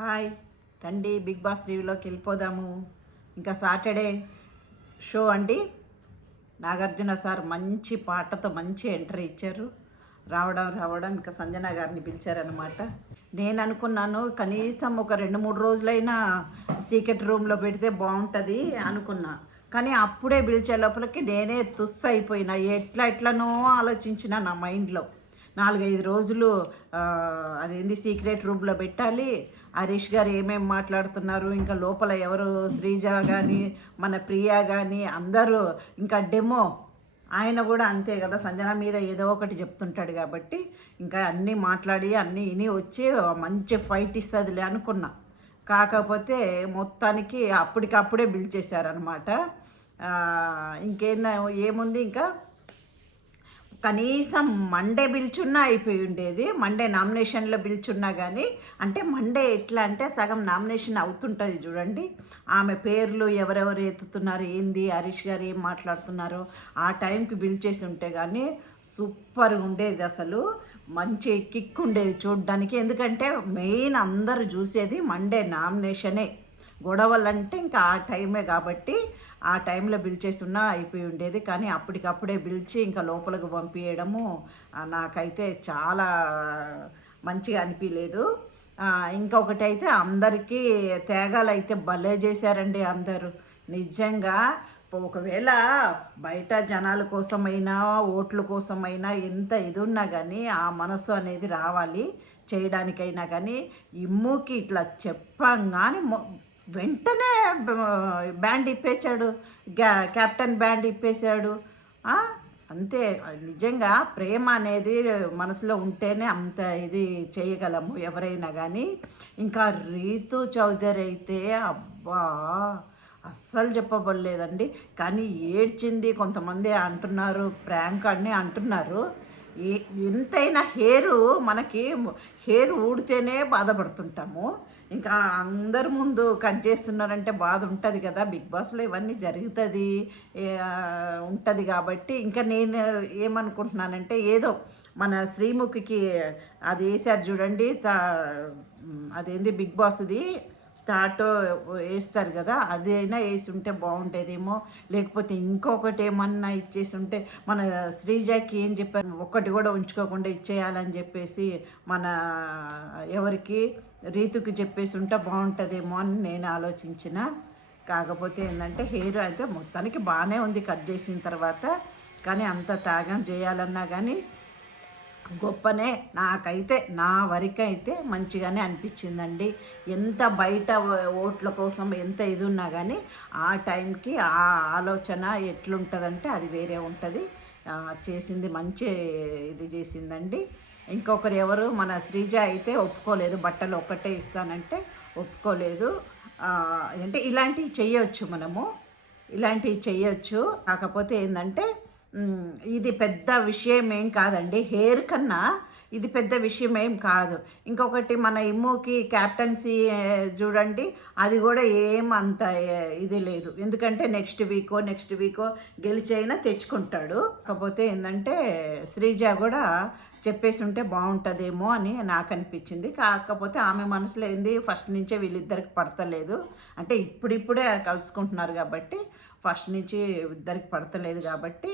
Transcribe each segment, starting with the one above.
Hi రండి big boss రివ్యూలోకి వెళ్ళిపోదాము. ఇంకా సాటర్డే షో అండి. నాగార్జున సార్ మంచి పాటతో మంచి ఎంట్రీ ఇచ్చారు. రావడం ఇంకా సంజన గారిని పిలిచారనమాట. నేను అనుకున్నాను కనీసం ఒక 2-3 రోజులైనా సీక్రెట్ రూమ్లో పెడితే బాగుంటుంది అనుకున్నా. కానీ అప్పుడే పిలిచే లోపలికి నేనే తుస్సు అయిపోయినా. ఎట్లనో ఆలోచించిన నా మైండ్లో 4-5 రోజులు అదేంది సీక్రెట్ రూమ్లో పెట్టాలి. హరీష్ గారు ఏమేమి మాట్లాడుతున్నారు, ఇంకా లోపల ఎవరు శ్రీజ కానీ మన ప్రియా కానీ అందరూ, ఇంకా డెమో ఆయన కూడా అంతే కదా, సంజన మీద ఏదో ఒకటి చెప్తుంటాడు కాబట్టి ఇంకా అన్నీ మాట్లాడి అన్నీ విని వచ్చి మంచి ఫైట్ ఇస్తుందిలే అనుకున్నా. కాకపోతే మొత్తానికి అప్పటికప్పుడే పిలిచేశారనమాట. ఏముంది ఇంకా కనీసం మండే పిలుచున్నా అయిపోయి ఉండేది. మండే నామినేషన్లో పిలుచున్నా కానీ, అంటే మండే ఎట్లా అంటే సగం నామినేషన్ అవుతుంటుంది చూడండి. ఆమె పేర్లు ఎవరెవరు ఎత్తుతున్నారు, ఏంది హరీష్ గారు ఏం మాట్లాడుతున్నారో ఆ టైంకి పిలిచేసి ఉంటే కానీ సూపర్ ఉండేది. అసలు మంచి కిక్ ఉండేది చూడడానికి. ఎందుకంటే మెయిన్ అందరూ చూసేది మండే నామినేషనే. గొడవలంటే ఇంకా ఆ టైమే కాబట్టి ఆ టైంలో పిలిచేసి ఉన్నా అయిపోయి ఉండేది. కానీ అప్పటికప్పుడే పిలిచి ఇంకా లోపలికి పంపించడము నాకైతే చాలా మంచిగా అనిపించలేదు. ఇంకొకటి అయితే అందరికీ త్యాగాలు అయితే భలే చేశారండి అందరూ. నిజంగా ఒకవేళ బయట జనాల కోసమైనా ఓట్ల కోసమైనా ఎంత ఇది ఉన్నా కానీ ఆ మనసు అనేది రావాలి చేయడానికైనా. కానీ ఇమ్ముకి ఇట్లా చెప్పంగానే వెంటనే బ్యాండ్ ఇప్పేశాడు, కెప్టెన్ బ్యాండ్ ఇప్పేశాడు. అంతే. నిజంగా ప్రేమ అనేది మనసులో ఉంటేనే అంత ఇది చేయగలము ఎవరైనా కానీ. ఇంకా రీతు చౌదరి అయితే అబ్బా అస్సలు చెప్పబడలేదండి. కానీ ఏడ్చింది. కొంతమంది అంటున్నారు ప్రాంక్ అని అంటున్నారు. ఎంతైనా మనకి హెయిర్ ఊడితేనే బాధపడుతుంటాము. ఇంకా అందరి ముందు కట్ చేస్తున్నారంటే బాధ ఉంటుంది కదా. బిగ్ బాస్లో ఇవన్నీ ఉంటుంది కాబట్టి ఇంకా నేను ఏమనుకుంటున్నానంటే ఏదో మన శ్రీముఖికి అది వేసారు చూడండి, అదేంది బిగ్ బాస్ది స్టార్ట్ వేస్తారు కదా, అదైనా వేసి ఉంటే బాగుంటుందేమో. లేకపోతే ఇంకొకటి ఏమన్నా ఇచ్చేసి ఉంటే, మన శ్రీజాకి ఏం చెప్పారు, ఒక్కటి కూడా ఉంచుకోకుండా ఇచ్చేయాలని చెప్పేసి మన ఎవరికి రీతుకి చెప్పేసి ఉంటే బాగుంటుందేమో అని నేను ఆలోచించిన. కాకపోతే ఏంటంటే హెయిర్ అయితే మొత్తానికి బాగానే ఉంది కట్ చేసిన తర్వాత. కానీ అంత త్యాగం చేయాలన్నా కానీ గొప్పనే. నాకైతే నా వరకైతే మంచిగానే అనిపించిందండి. ఎంత బయట ఓట్ల కోసం ఎంత ఇది ఉన్నా కానీ ఆ టైంకి ఆ ఆలోచన ఎట్లుంటుందంటే అది వేరే ఉంటుంది. చేసింది మంచి ఇది చేసిందండి. ఇంకొకరు ఎవరు మన శ్రీజ అయితే ఒప్పుకోలేదు, బట్టలు ఒక్కటే ఇస్తానంటే ఒప్పుకోలేదు. అంటే ఇలాంటివి చెయ్యొచ్చు, మనము ఇలాంటివి చెయ్యొచ్చు. కాకపోతే ఏంటంటే ఇది పెద్ద విషయం ఏం కాదండి. హెయిర్ కన్నా ఇది పెద్ద విషయం ఏం కాదు. ఇంకొకటి మన ఇమ్ముకి క్యాప్టెన్సీ చూడండి, అది కూడా ఏమంత ఇది లేదు. ఎందుకంటే నెక్స్ట్ వీకో గెలిచైనా తెచ్చుకుంటాడు. కాకపోతే ఏంటంటే శ్రీజ కూడా చెప్పేసి ఉంటే బాగుంటుందేమో అని నాకు అనిపించింది. కాకపోతే ఆమె మనసులో ఏంది ఫస్ట్ నుంచే వీళ్ళిద్దరికి పడతలేదు. అంటే ఇప్పుడిప్పుడే కలుసుకుంటున్నారు కాబట్టి ఫస్ట్ నుంచి ఇద్దరికి పడతలేదు కాబట్టి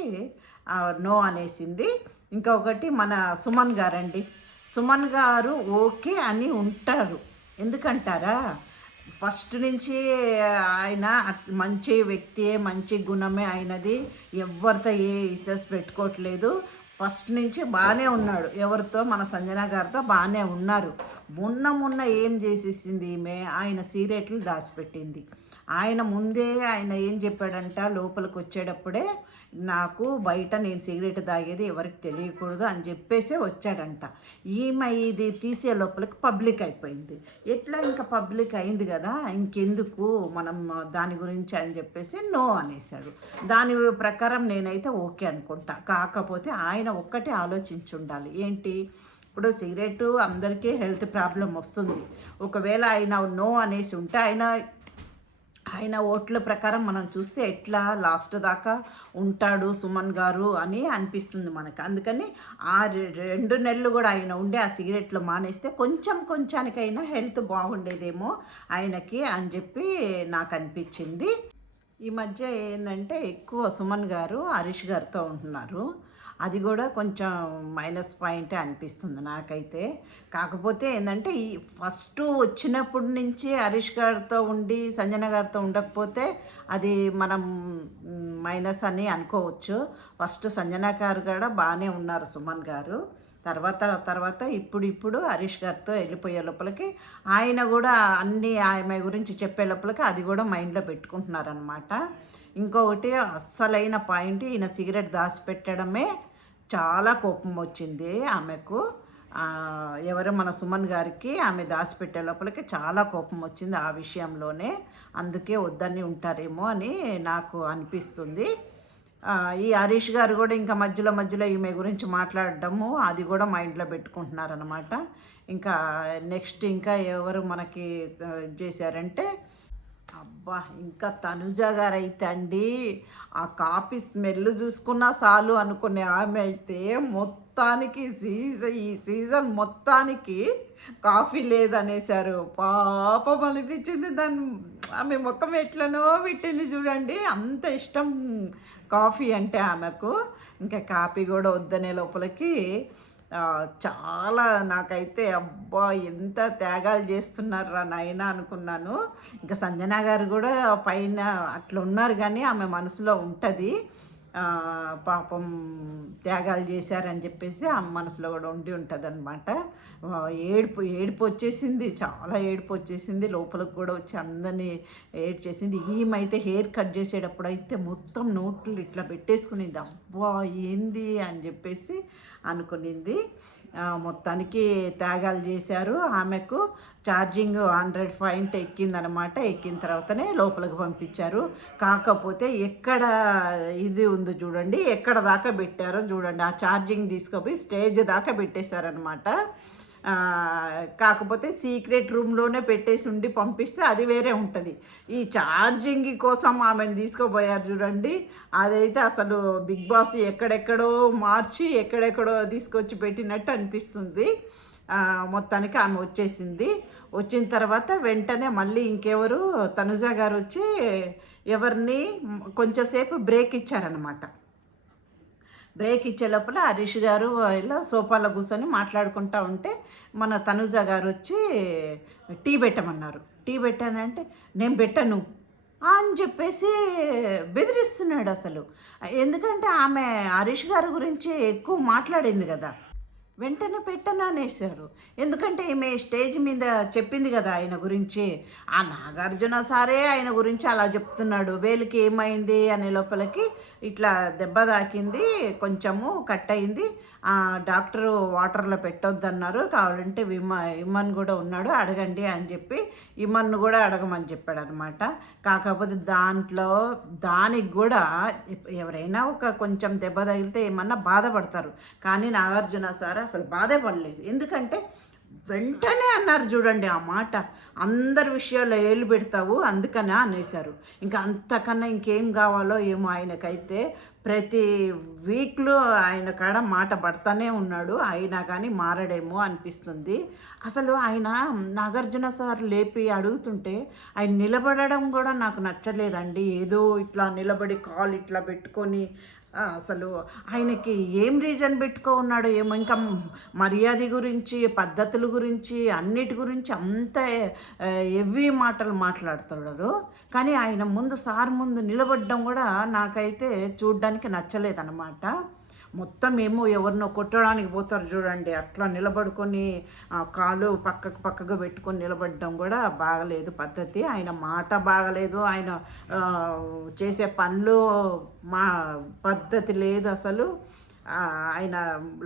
నో అనేసింది. ఇంకొకటి మన సుమన్ గారండి. సుమన్ గారు ఓకే అని ఉంటారు. ఎందుకంటారా, ఫస్ట్ నుంచి ఆయన మంచి వ్యక్తి, మంచి గుణమే ఆయనది. ఎవరితో ఏ ఇష్యూస్ పెట్టుకోవట్లేదు. ఫస్ట్ నుంచి బాగానే ఉన్నాడు. ఎవరితో మన సంజన గారితో బాగానే ఉన్నారు. మొన్న ఏం చేసేసింది ఈమె, ఆయన సీక్రెట్లు దాచిపెట్టింది. ఆయన ముందే ఆయన ఏం చెప్పాడంట, లోపలికి వచ్చేటప్పుడే నాకు బయట నేను సిగరెట్ తాగేది ఎవరికి తెలియకూడదు అని చెప్పేసే వచ్చాడంట. ఈమె ఇది తీసే లోపలికి పబ్లిక్ అయిపోయింది. ఎట్లా ఇంకా పబ్లిక్ అయింది కదా, ఇంకెందుకు మనం దాని గురించి అని చెప్పేసి నో అనేసాడు. దాని ప్రకారం నేనైతే ఓకే అనుకుంటా. కాకపోతే ఆయన ఒక్కటే ఆలోచించి ఉండాలి. ఏంటి, ఇప్పుడు సిగరెట్ అందరికీ హెల్త్ ప్రాబ్లం వస్తుంది. ఒకవేళ ఆయన నో అనేసి ఉంటే ఆయన ఆయన ఓట్ల ప్రకారం మనం చూస్తే ఎట్లా లాస్ట్ దాకా ఉంటాడు సుమన్ గారు అని అనిపిస్తుంది మనకు. అందుకని ఆ 2 నెలలు కూడా ఆయన ఉండి ఆ సిగరెట్లు మానేస్తే కొంచెం కొంచానికైనా హెల్త్ బాగుండేదేమో ఆయనకి అని చెప్పి నాకు అనిపించింది. ఈ మధ్య ఏంటంటే ఎక్కువ సుమన్ గారు హరీష్ గారితో ఉంటున్నారు. అది కూడా కొంచెం మైనస్ పాయింటే అనిపిస్తుంది నాకైతే. కాకపోతే ఏంటంటే ఈ ఫస్ట్ వచ్చినప్పటి నుంచి హరీష్ గారితో ఉండి సంజన గారితో ఉండకపోతే అది మనం మైనస్ అని అనుకోవచ్చు. ఫస్ట్ సంజన గారు కూడా బాగానే ఉన్నారు సుమన్ గారు. తర్వాత ఇప్పుడు హరీష్ గారితో వెళ్ళిపోయే లోపలికి ఆయన కూడా అన్నీ ఆమె గురించి చెప్పే లోపలికి అది కూడా మైండ్లో పెట్టుకుంటున్నారనమాట. ఇంకొకటి అస్సలైన పాయింట్, ఈయన సిగరెట్ దాచిపెట్టడమే చాలా కోపం వచ్చింది ఆమెకు. ఎవరు మన సుమన్ గారికి ఆమె దాచిపెట్టే లోపలికి చాలా కోపం వచ్చింది ఆ విషయంలోనే. అందుకే వద్దని ఉంటారేమో అని నాకు అనిపిస్తుంది. ఈ హరీష్ గారు కూడా ఇంకా మధ్యలో ఈమె గురించి మాట్లాడడము అది కూడా మైండ్లో పెట్టుకుంటున్నారనమాట. ఇంకా నెక్స్ట్ ఇంకా ఎవరు మనకి చేశారంటే అబ్బా, ఇంకా తనుజ గారు అయితే అండి ఆ కాఫీ స్మెల్ చూసుకున్నా చాలు అనుకునే ఆమె అయితే మొత్తానికి ఈ సీజన్ మొత్తానికి కాఫీ లేదనేసారు. పాపం అనిపించింది. ఆమె ముఖం ఎట్లనో పెట్టింది చూడండి. అంత ఇష్టం కాఫీ అంటే ఆమెకు. ఇంకా కాఫీ కూడా వద్దనే లోపలికి చాలా నాకైతే అబ్బా ఎంత త్యాగాలు చేస్తున్నారా నాయనా అనుకున్నాను. ఇంకా సంజన గారు కూడా పైన అట్లా ఉన్నారు కానీ ఆమె మనసులో ఉంటుంది పాపం త్యాగాలు చేశారని చెప్పేసి ఆ మనసులో కూడా ఉంటుంది అనమాట. ఏడుపు వచ్చేసింది, చాలా ఏడుపు వచ్చేసింది. లోపలికి కూడా వచ్చి అందరినీ ఏడ్చేసింది. ఈమైతే హెయిర్ కట్ చేసేటప్పుడు అయితే మొత్తం నోట్లు ఇట్లా పెట్టేసుకునింది. అబ్బా ఏంది అని చెప్పేసి అనుకునింది. మొత్తానికి త్యాగాలు చేశారు. ఆమెకు ఛార్జింగ్ 100 పాయింట్ ఎక్కిందనమాట. ఎక్కిన తర్వాతనే లోపలికి పంపించారు. కాకపోతే ఎక్కడ ఇది ఉందో చూడండి, ఎక్కడ దాకా పెట్టారో చూడండి. ఆ ఛార్జింగ్ తీసుకుపోయి స్టేజ్ దాకా పెట్టేశారనమాట. కాకపోతే సీక్రెట్ రూమ్లోనే పెట్టేసి ఉండి పంపిస్తే అది వేరే ఉంటుంది. ఈ ఛార్జింగ్ కోసం ఆమెను తీసుకుపోయారు చూడండి. అదైతే అసలు బిగ్ బాస్ ఎక్కడెక్కడో మార్చి ఎక్కడెక్కడో తీసుకొచ్చి పెట్టినట్టు అనిపిస్తుంది. మొత్తానికి ఆమె వచ్చేసింది. వచ్చిన తర్వాత వెంటనే మళ్ళీ ఇంకెవరు తనుజ గారు వచ్చి ఎవరిని కొంచెంసేపు బ్రేక్ ఇచ్చారనమాట. బ్రేక్ ఇచ్చే లోపల హరీష్ గారు ఇలా సోఫాలో కూర్చొని మాట్లాడుకుంటూ ఉంటే మన తనుజ గారు వచ్చి టీ పెట్టమన్నారు. టీ పెట్టానంటే నేను పెట్టను అని చెప్పేసి బెదిరిస్తున్నాడు అసలు. ఎందుకంటే ఆమె హరీష్ గారి గురించి ఎక్కువ మాట్లాడింది కదా, వెంటనే పెట్టను అనేసారు. ఎందుకంటే ఈమె స్టేజ్ మీద చెప్పింది కదా ఆయన గురించి. ఆ నాగార్జున సారే ఆయన గురించి అలా చెప్తున్నాడు. వేలికి ఏమైంది అనే లోపలికి ఇట్లా దెబ్బ తాకింది, కొంచెము కట్ అయింది, డాక్టరు వాటర్లో పెట్టొద్దన్నారు, కావాలంటే ఇమ్మన్ కూడా ఉన్నాడు అడగండి అని చెప్పి ఇమ్మన్ను కూడా అడగమని చెప్పాడు అనమాట. కాకపోతే దానికి కూడా ఎవరైనా ఒక కొంచెం దెబ్బ తగిలితే ఏమన్నా బాధపడతారు, కానీ నాగార్జున సార్ అసలు బాధపడలేదు. ఎందుకంటే వెంటనే అన్నారు చూడండి ఆ మాట, అందరి విషయాల్లో ఏళ్ళు పెడతావు అందుకనే అనేసారు. ఇంకా అంతకన్నా ఇంకేం కావాలో ఏమో ఆయనకైతే. ప్రతి వీక్లో ఆయన కాడ మాట పడతానే ఉన్నాడు, అయినా కానీ మారడేమో అనిపిస్తుంది. అసలు ఆయన నాగార్జున సార్ లేపి అడుగుతుంటే ఆయన నిలబడడం కూడా నాకు నచ్చలేదండి. ఏదో ఇట్లా నిలబడి కాలు ఇట్లా పెట్టుకొని అసలు ఆయనకి ఏం రీజన్ పెట్టుకో ఉన్నాడో ఏమో. ఇంకా మర్యాద గురించి, పద్ధతుల గురించి, అన్నిటి గురించి అంత హెవీ మాటలు మాట్లాడుతున్నాడు. కానీ ఆయన ముందు సార్ ముందు నిలబడడం కూడా నాకైతే చూడ్డానికి నచ్చలేదన్నమాట. మొత్తం ఏమో ఎవరినో కొట్టడానికి పోతారు చూడండి, అట్లా నిలబడుకొని కాలు పక్కకు పెట్టుకొని నిలబడడం కూడా బాగలేదు పద్ధతి. ఆయన మాట బాగలేదు, ఆయన చేసే పనులు మా పద్ధతి లేదు అసలు. ఆయన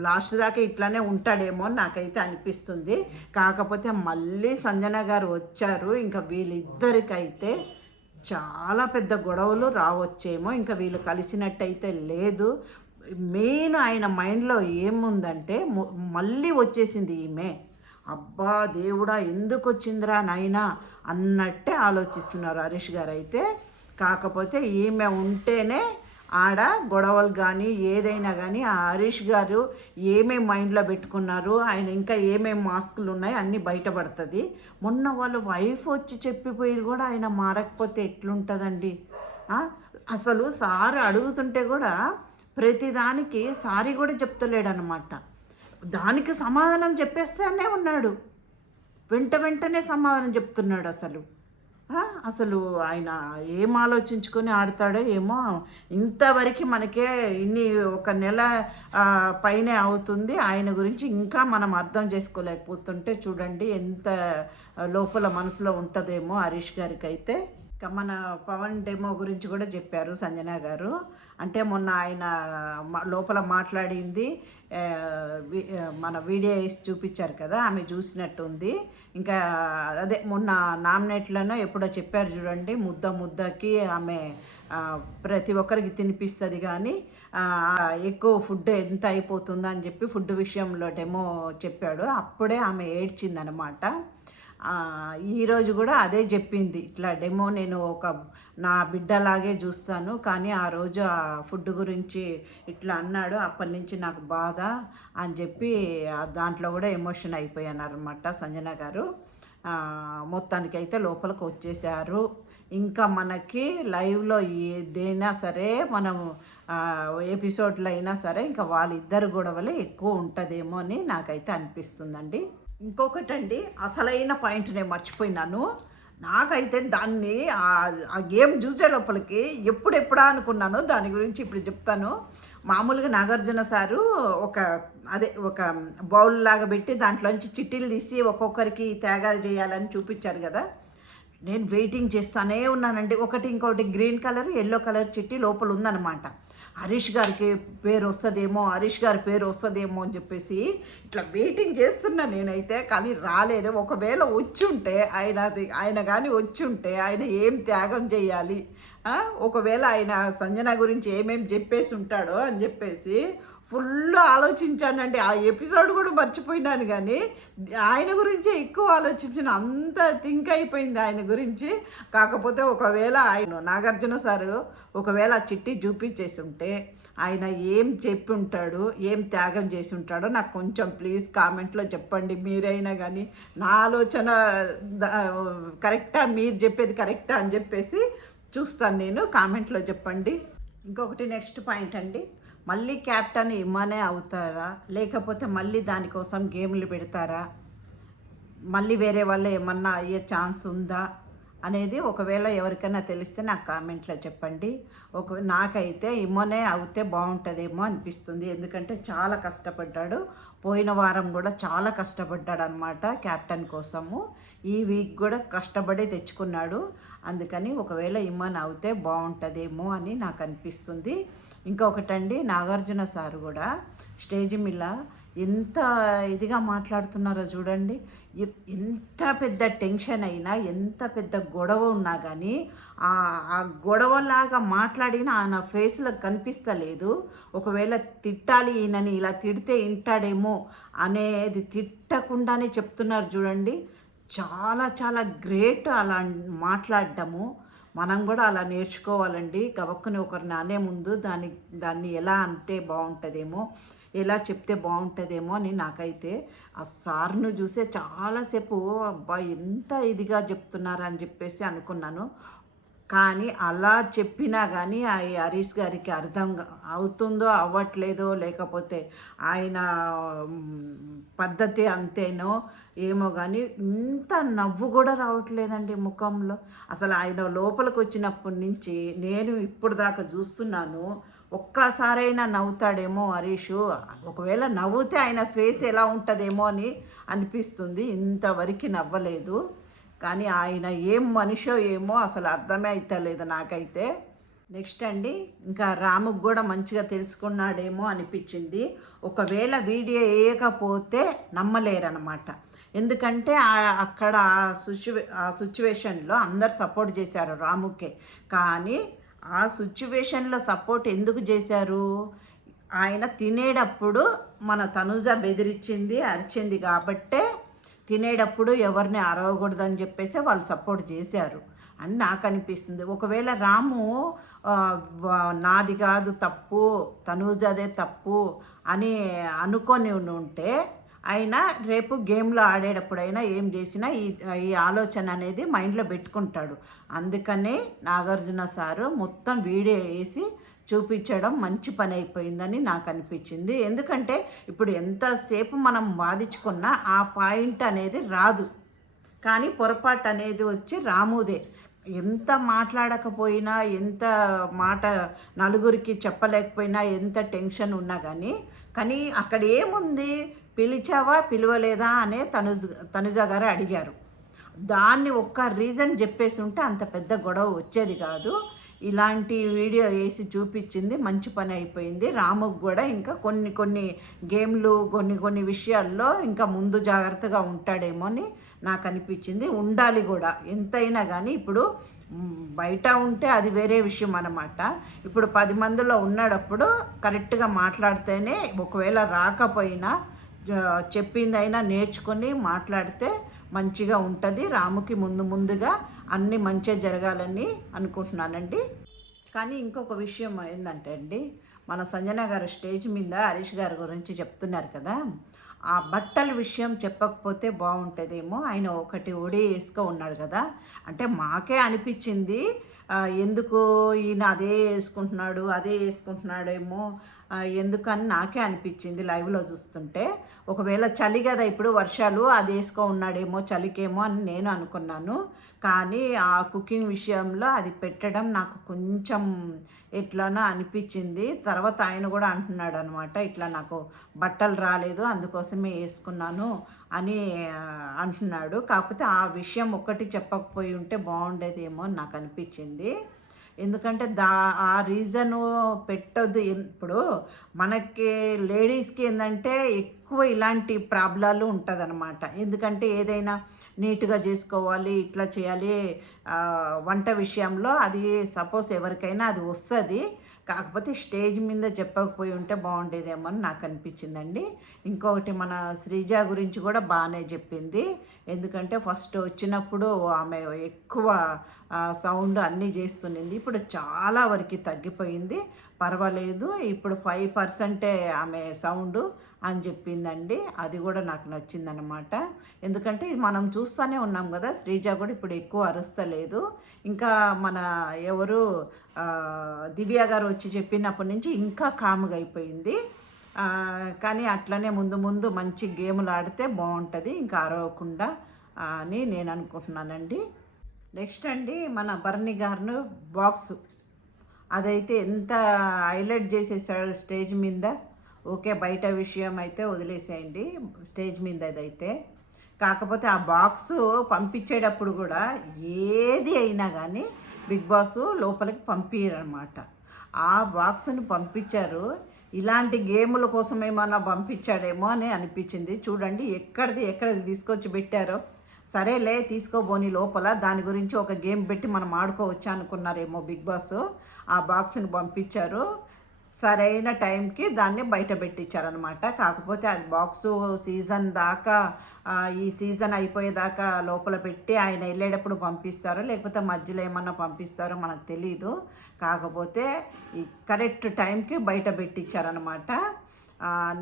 లాస్ట్ దాకా ఇట్లానే ఉంటాడేమో నాకైతే అనిపిస్తుంది. కాకపోతే మళ్ళీ సంజన గారు వచ్చారు. ఇంకా వీళ్ళిద్దరికైతే చాలా పెద్ద గొడవలు రావచ్చేమో. ఇంకా వీళ్ళు కలిసినట్టయితే లేదు. మెయిన్ ఆయన మైండ్లో ఏముందంటే మళ్ళీ వచ్చేసింది ఈమె. అబ్బా దేవుడా ఎందుకు వచ్చిందిరా నాయనా అన్నట్టే ఆలోచిస్తున్నారు హరీష్ గారు అయితే. కాకపోతే ఈమె ఉంటేనే ఆడ గొడవలు కానీ ఏదైనా కానీ ఆ హరీష్ గారు ఏమేమి మైండ్లో పెట్టుకున్నారు, ఆయన ఇంకా ఏమేమి మాస్కులు ఉన్నాయి అన్నీ బయటపడుతుంది. మొన్న వాళ్ళు వైఫ్ వచ్చి చెప్పిపోయి కూడా ఆయన మారకపోతే ఎట్లుంటుందండి? అసలు సార్ అడుగుతుంటే కూడా ప్రతిదానికి సారీ కూడా చెప్తలేడనమాట. దానికి సమాధానం చెప్పేస్తేనే ఉన్నాడు, వెంటనే సమాధానం చెప్తున్నాడు. అసలు ఆయన ఏం ఆలోచించుకొని ఆడతాడో ఏమో. ఇంతవరకు మనకే ఒక నెల పైనే అవుతుంది ఆయన గురించి ఇంకా మనం అర్థం చేసుకోలేకపోతుంటే చూడండి ఎంత లోపల మనసులో ఉంటుందేమో హరీష్ గారికి అయితే. ఇంకా మన పవన్ డెమో గురించి కూడా చెప్పారు సంజన గారు. అంటే మొన్న ఆయన లోపల మాట్లాడింది మన వీడియో వేసి చూపించారు కదా, ఆమె చూసినట్టుంది. ఇంకా అదే మొన్న నామినేట్లను ఎప్పుడో చెప్పారు చూడండి, ముద్దకి ఆమె ప్రతి ఒక్కరికి తినిపిస్తుంది కానీ ఎక్కువ ఫుడ్ ఎంత అయిపోతుందో అని చెప్పి ఫుడ్ విషయంలో డెమో చెప్పాడు. అప్పుడే ఆమె ఏడ్చిందనమాట. ఈరోజు కూడా అదే చెప్పింది, ఇట్లా డెమో నేను నా బిడ్డలాగే చూస్తాను కానీ ఆ రోజు ఆ ఫుడ్ గురించి ఇట్లా అన్నాడు, అప్పటి నుంచి నాకు బాధ అని చెప్పి దాంట్లో కూడా ఎమోషన్ అయిపోయాను అనమాట సంజన గారు. మొత్తానికైతే లోపలికి వచ్చేసారు. ఇంకా మనకి లైవ్లో ఏదైనా సరే మనం ఎపిసోడ్లో అయినా సరే ఇంకా వాళ్ళిద్దరు గొడవలే ఎక్కువ ఉంటుందేమో అని నాకైతే అనిపిస్తుందండి. ఇంకొకటండి, అసలైన పాయింట్ నేను మర్చిపోయినాను. నాకైతే దాన్ని ఆ గేమ్ చూసే లోపలికి ఎప్పుడెప్పుడా అనుకున్నాను, దాని గురించి ఇప్పుడు చెప్తాను. మామూలుగా నాగార్జున సారు ఒక బౌల్ లాగా పెట్టి దాంట్లోంచి చిట్టీలు తీసి ఒక్కొక్కరికి త్యాగాలు చేయాలని చూపించారు కదా. నేను వెయిటింగ్ చేస్తానే ఉన్నానండి. ఇంకొకటి గ్రీన్ కలర్ ఎల్లో కలర్ చిట్టి లోపల ఉందన్నమాట. హరీష్ గారికి పేరు వస్తుందేమో అని చెప్పేసి ఇట్లా వెయిటింగ్ చేస్తున్నా నేనైతే. కానీ రాలేదు. ఒకవేళ వచ్చి ఉంటే ఆయన కానీ వచ్చి ఉంటే ఆయన ఏం త్యాగం చేయాలి, ఒకవేళ ఆయన సంజన గురించి ఏమేమి చెప్పేసి ఉంటాడో అని చెప్పేసి ఫుల్ ఆలోచించానండి. ఆ ఎపిసోడ్ కూడా మర్చిపోయినాను కానీ ఆయన గురించి ఎక్కువ ఆలోచించిన, అంత థింక్ అయిపోయింది ఆయన గురించి. కాకపోతే ఒకవేళ ఆయన నాగార్జున సారు ఒకవేళ ఆ చిట్టి చూపించేసి ఉంటే ఆయన ఏం చెప్పి ఉంటాడు, ఏం త్యాగం చేసి ఉంటాడో నాకు కొంచెం ప్లీజ్ కామెంట్లో చెప్పండి. మీరైనా కానీ నా ఆలోచన కరెక్టా, మీరు చెప్పేది కరెక్టా అని చెప్పేసి చూస్తాను నేను. కామెంట్లో చెప్పండి. ఇంకొకటి నెక్స్ట్ పాయింట్ అండి, మళ్ళీ క్యాప్టెన్ ఇమ్మనే అవుతారా, లేకపోతే మళ్ళీ దానికోసం గేమ్లు పెడతారా, మళ్ళీ వేరే వాళ్ళు ఏమన్నా అయ్యే ఛాన్స్ ఉందా అనేది ఒకవేళ ఎవరికైనా తెలిస్తే నాకు కామెంట్లో చెప్పండి. నాకైతే ఇమ్మనే అవుతే బాగుంటుందేమో అనిపిస్తుంది. ఎందుకంటే చాలా కష్టపడ్డాడు, పోయిన వారం కూడా చాలా కష్టపడ్డాడు అనమాట క్యాప్టెన్ కోసము. ఈ వీక్ కూడా కష్టపడి తెచ్చుకున్నాడు. అందుకని ఒకవేళ ఇమ్మని అవుతే బాగుంటుందేమో అని నాకు అనిపిస్తుంది. ఇంకొకటండి, నాగార్జున సార్ కూడా స్టేజ్ మీద ఎంత ఇదిగా మాట్లాడుతున్నారో చూడండి. ఎంత పెద్ద టెన్షన్ అయినా, ఎంత పెద్ద గొడవ ఉన్నా కానీ ఆ గొడవలాగా మాట్లాడినా ఆయన ఫేస్లో కనిపిస్తలేదు. ఒకవేళ తిట్టాలి ఈయనని, ఇలా తిడితే వింటాడేమో అనేది తిట్టకుండానే చెప్తున్నారు చూడండి. చాలా చాలా గ్రేట్ అలా మాట్లాడటము. మనం కూడా అలా నేర్చుకోవాలండి. గబక్కుని ఒకరిని అనే ముందు దాన్ని ఎలా అంటే బాగుంటుందేమో, ఎలా చెప్తే బాగుంటుందేమో అని నాకైతే ఆ సార్ను చూసే చాలాసేపు అబ్బా ఎంత ఇదిగా చెప్తున్నారా అని చెప్పేసి అనుకున్నాను. కానీ అలా చెప్పినా కానీ ఆ హరీష్ గారికి అర్థం అవుతుందో అవ్వట్లేదో, లేకపోతే ఆయన పద్ధతి అంతేనో ఏమో కానీ ఇంత నవ్వు కూడా రావట్లేదండి ముఖంలో. అసలు ఆయన లోపలికి వచ్చినప్పటి నుంచి నేను ఇప్పుడు దాకా చూస్తున్నాను, ఒక్కసారైనా నవ్వుతాడేమో హరీష్. ఒకవేళ నవ్వుతే ఆయన ఫేస్ ఎలా ఉంటుందేమో అని అనిపిస్తుంది. ఇంతవరకు నవ్వలేదు. కానీ ఆయన ఏం మనిషో ఏమో అసలు అర్థమే అవుతలేదు నాకైతే. నెక్స్ట్ అండి, ఇంకా రాముకు కూడా మంచిగా తెలుసుకున్నాడేమో అనిపించింది. ఒకవేళ వీడియో వేయకపోతే నమ్మలేరనమాట. ఎందుకంటే అక్కడ ఆ సిచ్యువేషన్లో అందరు సపోర్ట్ చేశారు రాముకే. కానీ ఆ సిచ్యువేషన్లో సపోర్ట్ ఎందుకు చేశారు? ఆయన తినేటప్పుడు మన తనుజ బెదిరించింది, అరిచింది కాబట్టే తినేటప్పుడు ఎవరిని అరవకూడదని చెప్పేసి వాళ్ళు సపోర్ట్ చేశారు అని నాకు అనిపిస్తుంది. ఒకవేళ రాము నాది కాదు తప్పు, తనూజదే తప్పు అని అనుకొని ఉంటే ఆయన రేపు గేమ్లో ఆడేటప్పుడైనా ఏం చేసినా ఈ ఆలోచన అనేది మైండ్లో పెట్టుకుంటాడు. అందుకనే నాగార్జున సారు మొత్తం వీడియో వేసి చూపించడం మంచి పని అయిపోయిందని నాకు అనిపించింది. ఎందుకంటే ఇప్పుడు ఎంతసేపు మనం వాదించుకున్నా ఆ పాయింట్ అనేది రాదు, కానీ పొరపాటు అనేది వచ్చి రాముదే. ఎంత మాట్లాడకపోయినా, ఎంత మాట నలుగురికి చెప్పలేకపోయినా, ఎంత టెన్షన్ ఉన్నా కానీ అక్కడ ఏముంది, పిలిచావా పిలవలేదా అనే తనుజ గారు అడిగారు. దాన్ని ఒక్క రీజన్ చెప్పేసి ఉంటే అంత పెద్ద గొడవ వచ్చేది కాదు. ఇలాంటి వీడియో వేసి చూపించింది మంచి పని అయిపోయింది. రాముకు కూడా ఇంకా కొన్ని గేమ్లు కొన్ని విషయాల్లో ఇంకా ముందు జాగ్రత్తగా ఉంటాడేమో అని నాకు అనిపించింది. ఉండాలి కూడా ఎంతైనా కానీ. ఇప్పుడు బయట ఉంటే అది వేరే విషయం అన్నమాట. ఇప్పుడు 10 మందిలో ఉన్నప్పుడు కరెక్ట్గా మాట్లాడితేనే, ఒకవేళ రాకపోయినా చెప్పిందైనా నేర్చుకొని మాట్లాడితే మంచిగా ఉంటుంది. రాముకి ముందుగా అన్నీ మంచిగా జరగాలని అనుకుంటున్నానండి. కానీ ఇంకొక విషయం ఏంటంటే అండి, మన సంజన గారు స్టేజ్ మీద హరీష్ గారి గురించి చెప్తున్నారు కదా, ఆ బట్టల విషయం చెప్పకపోతే బాగుంటుందేమో. ఆయన ఒకటి ఒడి వేసుకో ఉన్నాడు కదా, అంటే మాకే అనిపించింది ఎందుకు ఈయన అదే వేసుకుంటున్నాడేమో ఎందుకని నాకే అనిపించింది లైవ్లో చూస్తుంటే. ఒకవేళ చలి కదా ఇప్పుడు, వర్షాలు అది వేసుకో ఉన్నాడేమో చలికేమో అని నేను అనుకున్నాను. కానీ ఆ కుకింగ్ విషయంలో అది పెట్టడం నాకు కొంచెం ఎట్లానో అనిపించింది. తర్వాత ఆయన కూడా అంటున్నాడు అనమాట, ఇట్లా నాకు బట్టలు రాలేదు అందుకోసమే వేసుకున్నాను అని అంటున్నాడు. కాకపోతే ఆ విషయం ఒక్కటి చెప్పకపోయి ఉంటే బాగుండేదేమో అని నాకు అనిపించింది. ఎందుకంటే ఆ రీజను పెట్టొద్దు. ఇప్పుడు మనకి లేడీస్కి ఏంటంటే ఎక్కువ ఇలాంటి ప్రాబ్లాలు ఉంటుందన్నమాట. ఎందుకంటే ఏదైనా నీట్గా చేసుకోవాలి, ఇట్లా చేయాలి, వంట విషయంలో అది సపోజ్ ఎవరికైనా అది వస్తుంది. కాకపోతే స్టేజ్ మీద చెప్పకపోయి ఉంటే బాగుండేదేమో అని నాకు అనిపించిందండి. ఇంకొకటి మన శ్రీజ గురించి కూడా బాగానే చెప్పింది. ఎందుకంటే ఫస్ట్ వచ్చినప్పుడు ఆమె ఎక్కువ సౌండ్ అన్నీ చేస్తున్నింది. ఇప్పుడు చాలా వరకు తగ్గిపోయింది, పర్వాలేదు. ఇప్పుడు 5% ఆమె సౌండ్ అని చెప్పిందండి. అది కూడా నాకు నచ్చిందనమాట. ఎందుకంటే మనం చూస్తూనే ఉన్నాం కదా, శ్రీజ కూడా ఇప్పుడు ఎక్కువ అరుస్తలేదు. ఇంకా మన ఎవరు దివ్య గారు వచ్చి చెప్పినప్పటి నుంచి ఇంకా కాముగా అయిపోయింది. కానీ అట్లనే ముందు మంచి గేములు ఆడితే బాగుంటుంది, ఇంకా అరవకుండా అని నేను అనుకుంటున్నానండి. నెక్స్ట్ అండి, మన భరణి గారు బాక్స్ అదైతే ఎంత హైలైట్ చేసేసాడు స్టేజ్ మీద. ఓకే, బయట విషయం అయితే వదిలేసేయండి, స్టేజ్ మీద అదైతే. కాకపోతే ఆ బాక్సు పంపించేటప్పుడు కూడా ఏది అయినా కానీ బిగ్ బాస్ లోపలికి పంపించారనమాట. ఆ బాక్స్ని పంపించారు. ఇలాంటి గేముల కోసం ఏమన్నా పంపించాడేమో అని అనిపించింది. చూడండి ఎక్కడిది తీసుకొచ్చి పెట్టారో. సరేలే తీసుకోబోని లోపల దాని గురించి ఒక గేమ్ పెట్టి మనం ఆడుకోవచ్చు అనుకున్నారేమో బిగ్ బాస్. ఆ బాక్స్ని పంపించారు, సరైన టైంకి దాన్ని బయట పెట్టించారనమాట. కాకపోతే అది బాక్సు సీజన్ దాకా, ఈ సీజన్ అయిపోయేదాకా లోపల పెట్టి ఆయన వెళ్ళేటప్పుడు పంపిస్తారో లేకపోతే మధ్యలో ఏమన్నా పంపిస్తారో మనకు తెలీదు. కాకపోతే ఈ కరెక్ట్ టైంకి బయట పెట్టించారనమాట.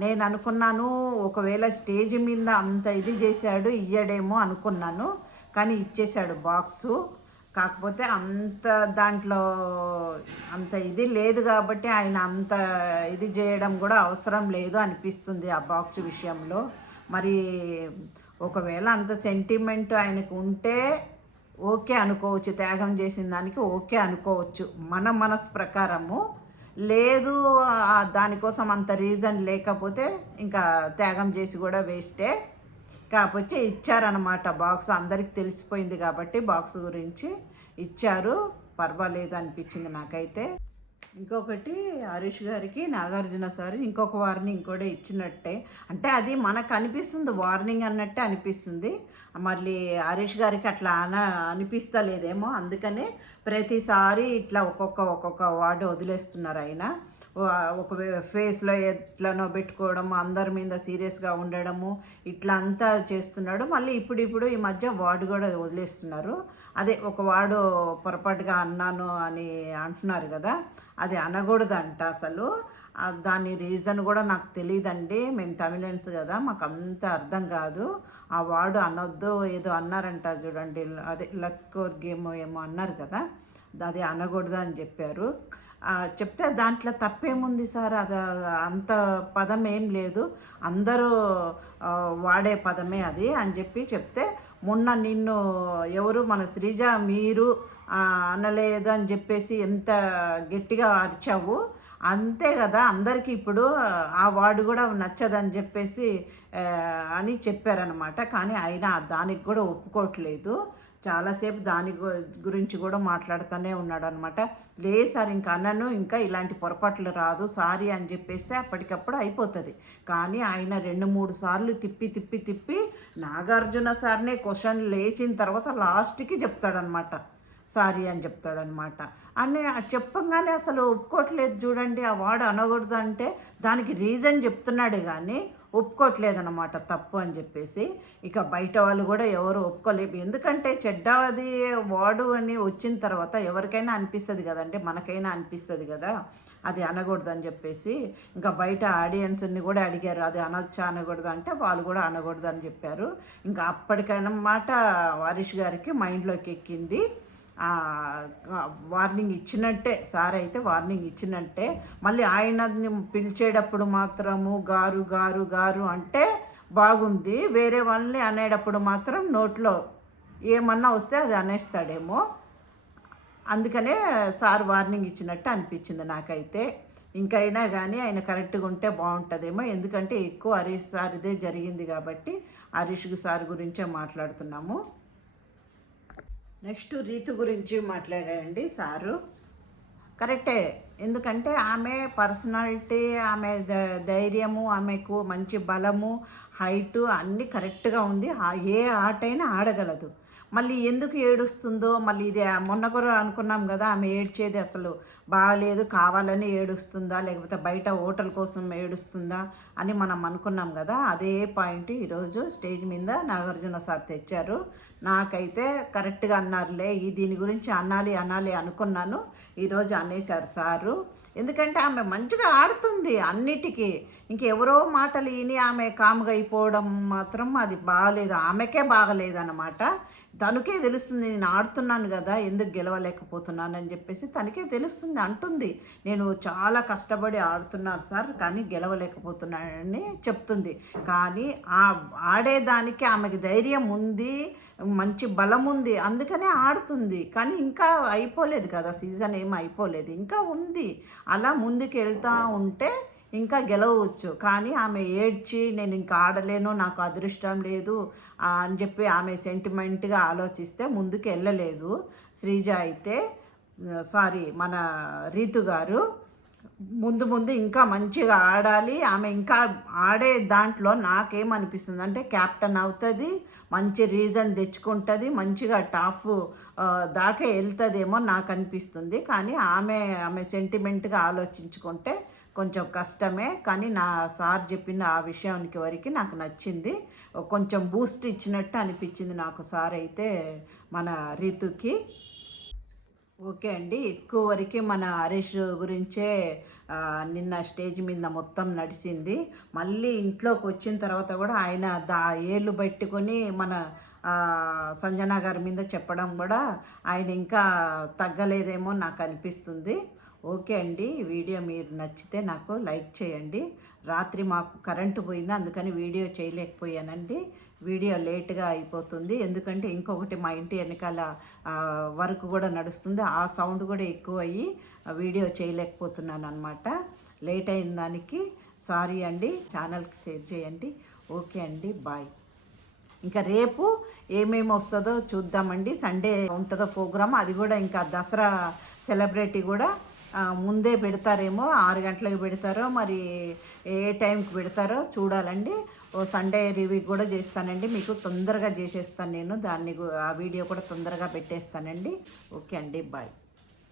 నేను అనుకున్నాను ఒకవేళ స్టేజ్ మీద అంత ఇది చేశాడు ఇయ్యడేమో అనుకున్నాను, కానీ ఇచ్చేశాడు బాక్సు. కాకపోతే అంత దాంట్లో అంత ఇది లేదు కాబట్టి ఆయన అంత ఇది చేయడం కూడా అవసరం లేదు అనిపిస్తుంది ఆ బాక్స్ విషయంలో. మరి ఒకవేళ అంత సెంటిమెంట్ ఆయనకు ఉంటే ఓకే అనుకోవచ్చు, త్యాగం చేసిన దానికి ఓకే అనుకోవచ్చు మన మనసు ప్రకారము. లేదు దానికోసం అంత రీజన్ లేకపోతే ఇంకా త్యాగం చేసి కూడా వేస్టే. కాకపోతే ఇచ్చారనమాట బాక్స్, అందరికి తెలిసిపోయింది కాబట్టి బాక్స్ గురించి ఇచ్చారు, పర్వాలేదు అనిపించింది నాకైతే. ఇంకొకటి హరీష్ గారికి నాగార్జున సార్ ఇంకొక వార్నింగ్ కూడా ఇచ్చినట్టే, అంటే అది మనకు అనిపిస్తుంది వార్నింగ్ అన్నట్టే అనిపిస్తుంది. మళ్ళీ హరీష్ గారికి అట్లా అనిపిస్తలేదేమో, అందుకనే ప్రతిసారి ఇట్లా ఒక్కొక్క వార్డు వదిలేస్తున్నారు ఆయన. ఒక ఫేస్లో ఎట్లనో పెట్టుకోవడము, అందరి మీద సీరియస్గా ఉండడము, ఇట్లా అంతా చేస్తున్నాడు. మళ్ళీ ఇప్పుడు ఈ మధ్య వాడు కూడా వదిలేస్తున్నారు. అదే ఒక వాడు పొరపాటుగా అన్నాను అని అంటున్నారు కదా, అది అనకూడదంట అసలు. దాని రీజన్ కూడా నాకు తెలియదండి, మేము తమిళన్స్ కదా, మాకు అంత అర్థం కాదు. ఆ వాడు అనొద్దు ఏదో అన్నారంట చూడండి, అదే లక్కోర్ గేమ్ ఏమో అన్నారు కదా, అది అనకూడదు అని చెప్పారు. చెప్తే దాంట్లో తప్పేముంది సార్, అది అంత పదం ఏం లేదు, అందరూ వాడే పదమే అది అని చెప్పి చెప్తే, మొన్న నిన్ను ఎవరు మన శ్రీజ మీరు అనలేదు అని చెప్పేసి ఎంత గట్టిగా అరిచావు, అంతే కదా అందరికీ ఇప్పుడు ఆ వార్డు కూడా నచ్చదని చెప్పేసి అని చెప్పారనమాట. కానీ అయినా దానికి కూడా ఒప్పుకోవట్లేదు. చాలాసేపు దాని గురించి కూడా మాట్లాడుతూనే ఉన్నాడు అనమాట. లేదు సార్ ఇంకా అన్నను, ఇంకా ఇలాంటి పొరపాట్లు రాదు సారీ అని చెప్పేస్తే అప్పటికప్పుడు అయిపోతుంది. కానీ ఆయన 2-3 సార్లు తిప్పి నాగార్జున సార్నే క్వశ్చన్ వేసిన తర్వాత లాస్ట్కి చెప్తాడనమాట, సారీ అని చెప్తాడనమాట. అని చెప్పంగానే అసలు ఒప్పుకోవట్లేదు చూడండి. ఆ వాడు అనకూడదు అంటే దానికి రీజన్ చెప్తున్నాడు కానీ ఒప్పుకోవట్లేదన్నమాట తప్పు అని చెప్పేసి. ఇక బయట వాళ్ళు కూడా ఎవరు ఒప్పుకోలేరు, ఎందుకంటే చెడ్డది వాడు అని వచ్చిన తర్వాత ఎవరికైనా అనిపిస్తుంది కదండి, మనకైనా అనిపిస్తుంది కదా అది అనకూడదు అని చెప్పేసి. ఇంకా బయట ఆడియన్స్ని కూడా అడిగారు అది అనొచ్చా అనకూడదు అంటే వాళ్ళు కూడా అనకూడదు అని చెప్పారు. ఇంకా అప్పటికైనమాట హరీష్ గారికి మైండ్లోకి ఎక్కింది. వార్నింగ్ ఇచ్చినట్టే, సార్ అయితే వార్నింగ్ ఇచ్చినట్టే. మళ్ళీ ఆయనని పిలిచేటప్పుడు మాత్రము గారు గారు గారు అంటే బాగుంది, వేరే వాళ్ళని అనేటప్పుడు మాత్రం నోట్లో ఏమన్నా వస్తే అది అనేస్తాడేమో, అందుకనే సార్ వార్నింగ్ ఇచ్చినట్టు అనిపించింది నాకైతే. ఇంకైనా కానీ ఆయన కరెక్ట్గా ఉంటే బాగుంటుందేమో, ఎందుకంటే ఎక్కువ హరీష్ సార్ ఇదే జరిగింది కాబట్టి హరీష్ సార్ గురించే మాట్లాడుతున్నాము. నెక్స్ట్ రీతు గురించి మాట్లాడాడండి సారు. కరెక్టే, ఎందుకంటే ఆమె పర్సనాలిటీ, ఆమె ధైర్యము, ఆమెకు మంచి బలము, హైటు అన్నీ కరెక్ట్గా ఉంది. ఏ ఆటైనా ఆడగలదు. మళ్ళీ ఎందుకు ఏడుస్తుందో, మళ్ళీ ఇది మొన్న కూడా అనుకున్నాం కదా, ఆమె ఏడ్చేది అసలు బాగాలేదు, కావాలని ఏడుస్తుందా లేకపోతే బయట హోటల్ కోసం ఏడుస్తుందా అని మనం అనుకున్నాం కదా. అదే పాయింట్ ఈరోజు స్టేజ్ మీద నాగార్జున సార్ తెచ్చారు. నాకైతే కరెక్ట్గా అన్నారులే, దీని గురించి అనాలి అనుకున్నాను, ఈరోజు అనేశారు సారు. ఎందుకంటే ఆమె మంచిగా ఆడుతుంది అన్నిటికీ, ఇంకెవరో మాటలు విని ఆమె కాముగా అయిపోవడం మాత్రం అది బాగలేదు, ఆమెకే బాగలేదన్నమాట. తనకే తెలుస్తుంది నేను ఆడుతున్నాను కదా, ఎందుకు గెలవలేకపోతున్నాను అని చెప్పేసి తనకే తెలుస్తుంది, అంటుంది నేను చాలా కష్టపడి ఆడుతున్నాను సార్ కానీ గెలవలేకపోతున్నానని చెప్తుంది. కానీ ఆ ఆడేదానికి ఆమెకి ధైర్యం ఉంది, మంచి బలం ఉంది, అందుకనే ఆడుతుంది. కానీ ఇంకా అయిపోలేదు కదా, సీజన్ ఏం అయిపోలేదు, ఇంకా ఉంది. అలా ముందుకు వెళ్తూ ఉంటే ఇంకా గెలవచ్చు. కానీ ఆమె ఏడ్చి నేను ఇంకా ఆడలేను, నాకు అదృష్టం లేదు అని చెప్పి ఆమె సెంటిమెంట్గా ఆలోచిస్తే ముందుకు వెళ్ళలేదు. శ్రీజ అయితే మన రీతు గారు ముందు ఇంకా మంచిగా ఆడాలి. ఆమె ఇంకా ఆడే దాంట్లో నాకేమనిపిస్తుంది అంటే క్యాప్టెన్ అవుతుంది, మంచి రీజన్ తెచ్చుకుంటుంది, మంచిగా టాప్ దాకా వెళ్తుందేమో నాకు అనిపిస్తుంది. కానీ ఆమె సెంటిమెంట్గా ఆలోచించుకుంటే కొంచెం కష్టమే. కానీ నా సార్ చెప్పిన ఆ విషయానికి వరకు నాకు నచ్చింది, కొంచెం బూస్ట్ ఇచ్చినట్టు అనిపించింది నాకు సార్ అయితే మన రీతుకి. ఓకే అండి, ఎక్కువ వరకు మన హరీష్ గురించే నిన్న స్టేజ్ మీద మొత్తం నడిచింది. మళ్ళీ ఇంట్లోకి వచ్చిన తర్వాత కూడా ఆయన ఏళ్ళు పెట్టుకొని మన సంజన గారి మీద చెప్పడం కూడా ఆయన ఇంకా తగ్గలేదేమో నాకు అనిపిస్తుంది. ఓకే అండి, వీడియో మీరు నచ్చితే నాకు లైక్ చేయండి. రాత్రి మాకు కరెంటు పోయింది, అందుకని వీడియో చేయలేకపోయానండి. వీడియో లేట్గా అయిపోతుంది, ఎందుకంటే ఇంకొకటి మా ఇంటి వెనకాల వర్క్ కూడా నడుస్తుంది, ఆ సౌండ్ కూడా ఎక్కువ అయ్యి వీడియో చేయలేకపోతున్నాను అనమాట. లేట్ అయిన దానికి సారీ అండి. ఛానల్కి షేర్ చేయండి. ఓకే అండి, బాయ్. ఇంకా రేపు ఏమేమి వస్తుందో చూద్దామండి. సండే ఉంటుందో ప్రోగ్రామ్, అది కూడా ఇంకా దసరా సెలబ్రిటీ కూడా ముందే పెడతారేమో, 6 గంటలకు పెడతారో మరి ఏ టైంకి పెడతారో చూడాలండి. సండే రివ్యూ కూడా చేస్తానండి, మీకు తొందరగా చేసేస్తాను నేను దాన్ని, ఆ వీడియో కూడా తొందరగా పెట్టేస్తానండి. ఓకే అండి, బాయ్.